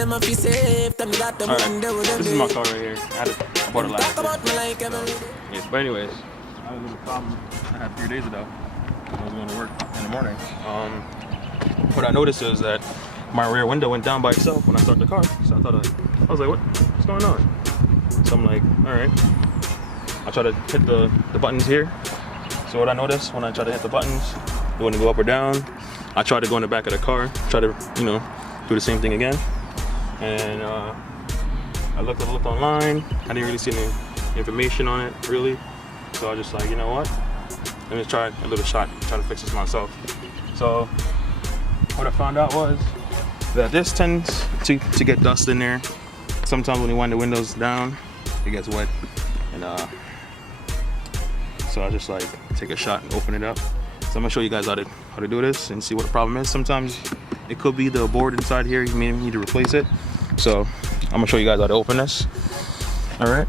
Alright, this is my car right here. I bought it last year. Yes, but anyways, I had a little problem I had 3 days ago when I was going to work in the morning. What I noticed is that my rear window went down by itself when I started the car. So I was like, what's going on? So I'm like, alright. I try to hit the buttons here. So what I noticed when I try to hit the buttons, they wouldn't go up or down. I tried to go in the back of the car, try to, do the same thing again. And I looked online. I didn't really see any information on it, really. So I was just like, you know what? Let me try a little shot, try to fix this myself. So what I found out was that this tends to get dust in there. Sometimes when you wind the windows down, it gets wet. And so I just like take a shot and open it up. So I'm gonna show you guys how to do this and see what the problem is. Sometimes it could be the board inside here. You may need to replace it. So I'm gonna show you guys how to open this. All right.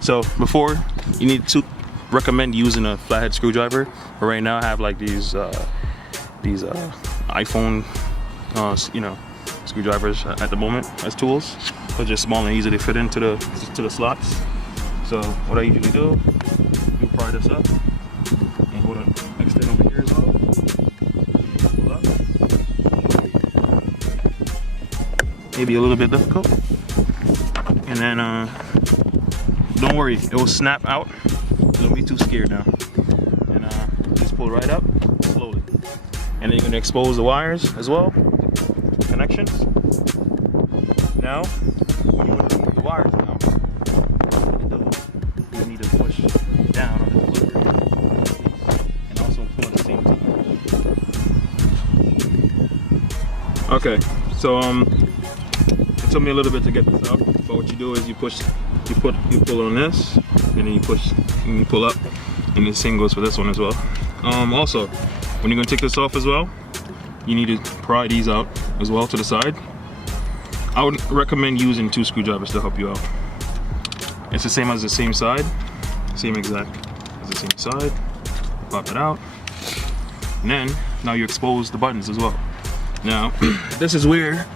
So before, you need to recommend using a flathead screwdriver. But right now I have like these iPhone, screwdrivers at the moment as tools. They're just small and easy to fit into the slots. So what I usually do, you pry this up and hold it, extend over here as well. Pull up. Maybe a little bit difficult. And then don't worry, it will snap out. Don't be too scared now. And just pull right up slowly. And then you're gonna expose the wires as well, the connections. Now, when you want to remove the wires now, you need to push down on the delivery and also pull at the same time. Okay, so it took me a little bit to get this up, but what you do is you pull on this, and then you push and you pull up, and the same goes for this one as well. Also, when you're gonna take this off as well, you need to pry these out as well to the side. I would recommend using 2 screwdrivers to help you out. It's the same as the same side, same exact as the same side. Pop it out, and then now you expose the buttons as well. Now, this is where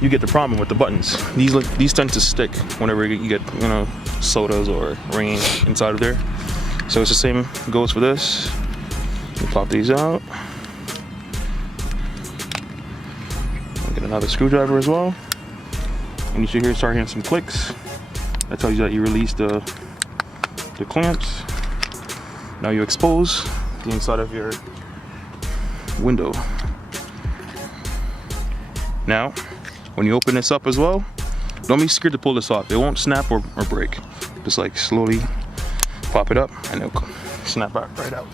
you get the problem with the buttons. These tend to stick whenever you get sodas or rain inside of there. So it's the same goes for this. You pop these out. Get another screwdriver as well, and you should start hearing some clicks. That tells you that you release the clamps. Now you expose the inside of your window. Now, when you open this up as well, don't be scared to pull this off. It won't snap or break. Just like slowly pop it up and it'll snap back right out.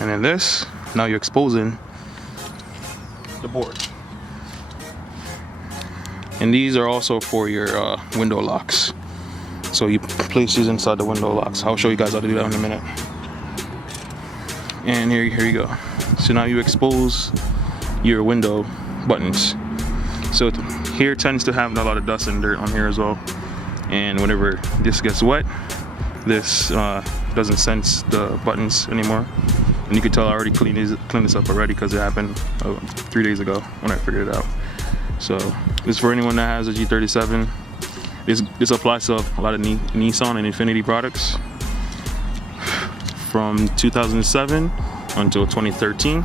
And then this, now you're exposing the board. And these are also for your window locks. So you place these inside the window locks. I'll show you guys how to do that in a minute. And here you go. So now you expose your window buttons. So here tends to have a lot of dust and dirt on here as well. And whenever this gets wet, this doesn't sense the buttons anymore. And you can tell I already cleaned this up already because it happened 3 days ago when I figured it out. So this is for anyone that has a G37. This applies to a lot of Nissan and Infiniti products from 2007 until 2013.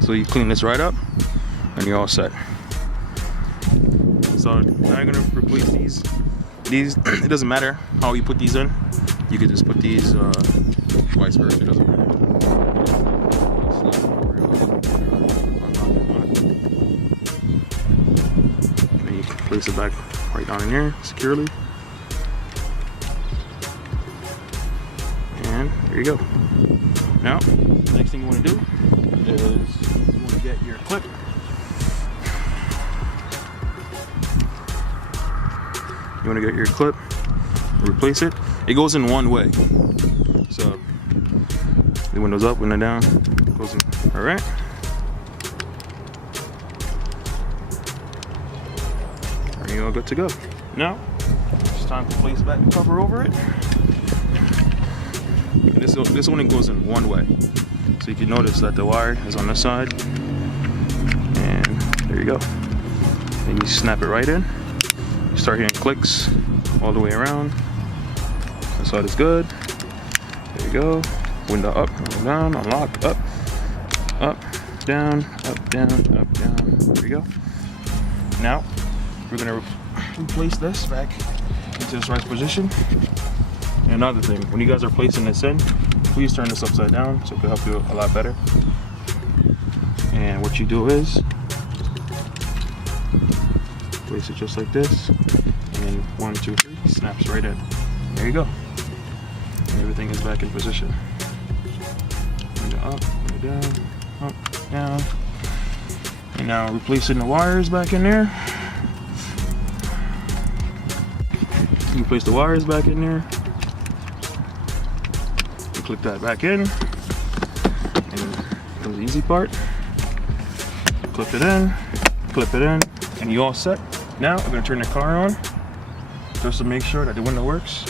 So you clean this right up and you're all set. So now you're gonna replace these. It doesn't matter how you put these in. You could just put these vice versa. It doesn't matter. And then you can place it back right down in here securely. And there you go. Now, the next thing you want to do is you want to get your clip. You want to get your clip, replace it. It goes in one way. So the window's up, window down, goes in. All right. Are you all good to go? Now, it's time to place back the cover over it. And this only goes in one way. So you can notice that the wire is on this side. And there you go. Then you snap it right in. You start hearing clicks all the way around. This side is good. There you go. Window up, window down, unlock, up, down, up, down, up, down. There you go. Now, we're gonna replace this back into its right position. And another thing, when you guys are placing this in, please turn this upside down so it can help you a lot better. And what you do is, place it just like this, and then 1, 2, 3, snaps right in. There you go. And everything is back in position. Window up, window down, up, down. And now replacing the wires back in there. You place the wires back in there. You click that back in. And comes the easy part. Clip it in, and you all set. Now I'm gonna turn the car on just to make sure that the window works.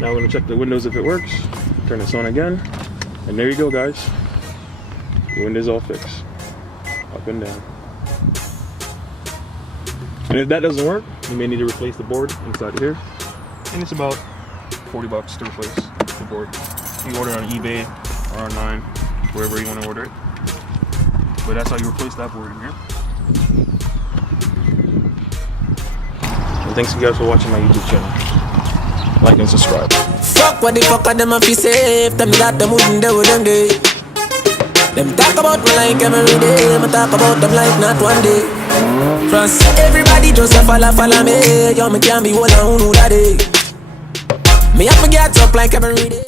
Now we're gonna check the windows if it works. Turn this on again, and there you go, guys. The window's all fixed, up and down. And if that doesn't work, you may need to replace the board inside here. And it's about 40 bucks to replace the board. You can order it on eBay or online, wherever you want to order it. But that's how you replace that board in here. And thanks you guys for watching my YouTube channel. Like and subscribe. Fuck what the fuck are them a fi safe. Them that them wouldn't do with them day. Them talk about me like every day. Them talk about them like not one day. Trust everybody just a follow me. Yo, me can't be one on who that day. Me have to get up like every day.